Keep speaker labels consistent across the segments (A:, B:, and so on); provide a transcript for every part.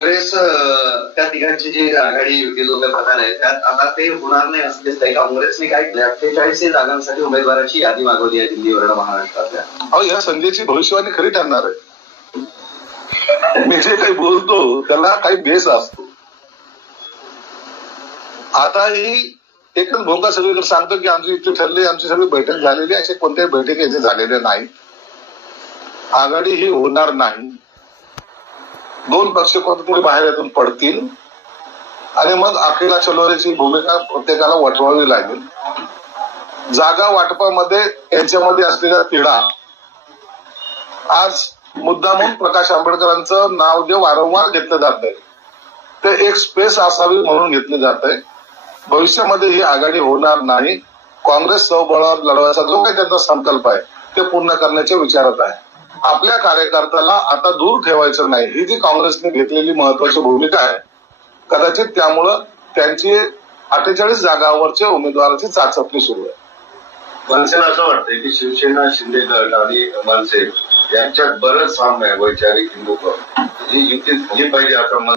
A: काँग्रेस त्या तिघांची जी आघाडी युती लोक प्रकार आहे त्यात आता ते होणार नाही असं दिसतंय. काँग्रेसने काय केलं? अठ्ठेचाळीस जागांसाठी उमेदवाराची यादी मागवली आहे दिल्लीवरून महाराष्ट्रातल्या.
B: अहो या संधीची भविष्यवाणी खरी ठरणार आहे. मी जे काही बोलतो त्याला काही बेस असतो. आता ही एकच भोंगा सगळीकडे सांगतो की आमची इथे ठरले आमची सगळी बैठक झालेली आहे. असे कोणत्याही बैठक इथे झालेले नाही आघाडी ही होणार नाही. दोन पक्ष कोणतरी बाहेर यातून पडतील. आणि मग अखिला चलोरेची भूमिका प्रत्येकाला वठवावी लागेल. जागा वाटपामध्ये यांच्यामध्ये असलेला तिढा. आज मुद्दामून प्रकाश आंबेडकरांचं नाव जे वारंवार घेतलं जात आहे ते एक स्पेस असावी म्हणून घेतले जात आहे भविष्यामध्ये ही आघाडी होणार नाही. काँग्रेस स्वबळावर लढवायचा जो काही त्यांचा संकल्प आहे ते पूर्ण करण्याच्या विचारात आहे. आपल्या कार्यकर्त्याला आता दूर ठेवायचं नाही. ही जी काँग्रेसने घेतलेली महत्वाची भूमिका आहे कदाचित त्यामुळं त्यांची अठ्ठेचाळीस जागावरच्या उमेदवाराची चाचपणी सुरू आहे.
C: मनसेला असं वाटतंय की शिवसेना शिंदे गट आणि मनसे यांच्यात बरंच साम्य आहे वैचारिक हिंदुत्व. ही युती झाली पाहिजे असं मन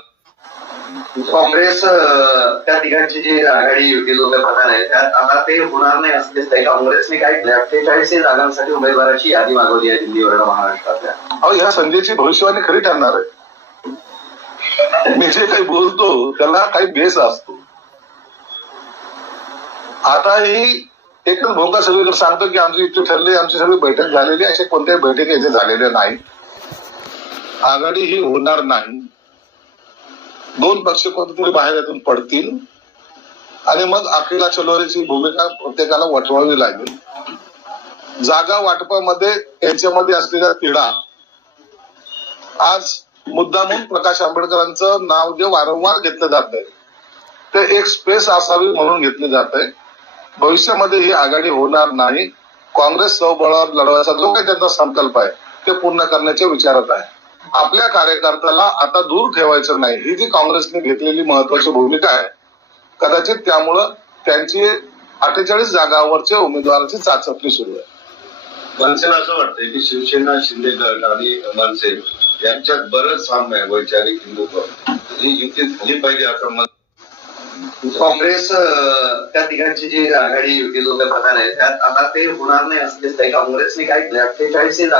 A: काँग्रेस त्या तिघांची जी आघाडी युती काही प्रकार आहे त्यात ते होणार नाही असं दिसतंय. काँग्रेसने काही अठ्ठेचाळीस जागांसाठी उमेदवाराची यादी मागवली आहे दिल्ली दिल्लीवरून महाराष्ट्रातल्या.
B: अहो या संजयची भविष्यवाणी खरी ठरणार आहे. मी जे काही बोलतो त्याला काही बेस असतो. आता ही एकच भोंगा सगळीकडे सांगतो की आमची इथे ठरले आमची सगळी बैठक झालेली आहे. असे कोणत्याही बैठक इथे झालेल्या नाही. आघाडी ही होणार नाही. दोन पक्ष कोणतरी बाहेर यातून पडतील. आणि मग अकिला चलोरेची भूमिका प्रत्येकाला वठवावी लागेल. जागा वाटपामध्ये यांच्यामध्ये असलेला तिढा. आज मुद्दामून प्रकाश आंबेडकरांचं नाव जे वारंवार घेतलं जात आहे ते एक स्पेस असावी म्हणून घेतले जात आहे. भविष्यामध्ये ही आघाडी होणार नाही. काँग्रेस स्वबळावर लढवायचा जो काही त्यांचा संकल्प आहे ते पूर्ण करण्याच्या विचारात आहे. आपल्या कार्यकर्त्याला आता दूर ठेवायचं नाही. ही जी काँग्रेसने घेतलेली महत्वाची भूमिका आहे कदाचित त्यामुळं त्यांची अठ्ठेचाळीस जागावरच्या उमेदवाराची चाचपणी सुरू आहे.
C: मनसेला असं वाटतंय की शिवसेना शिंदे गट आणि मनसे यांच्यात बरंच साम्य आहे वैचारिक हिंदुत्व. ही युती झाली पाहिजे असं मन
A: काँग्रेस त्या तिघांची जी आघाडी युती जो काही प्रकार आहे त्यात आता ते होणार नाही असं दिसतंय. काँग्रेसने काय केलं? अठ्ठेचाळीस जागा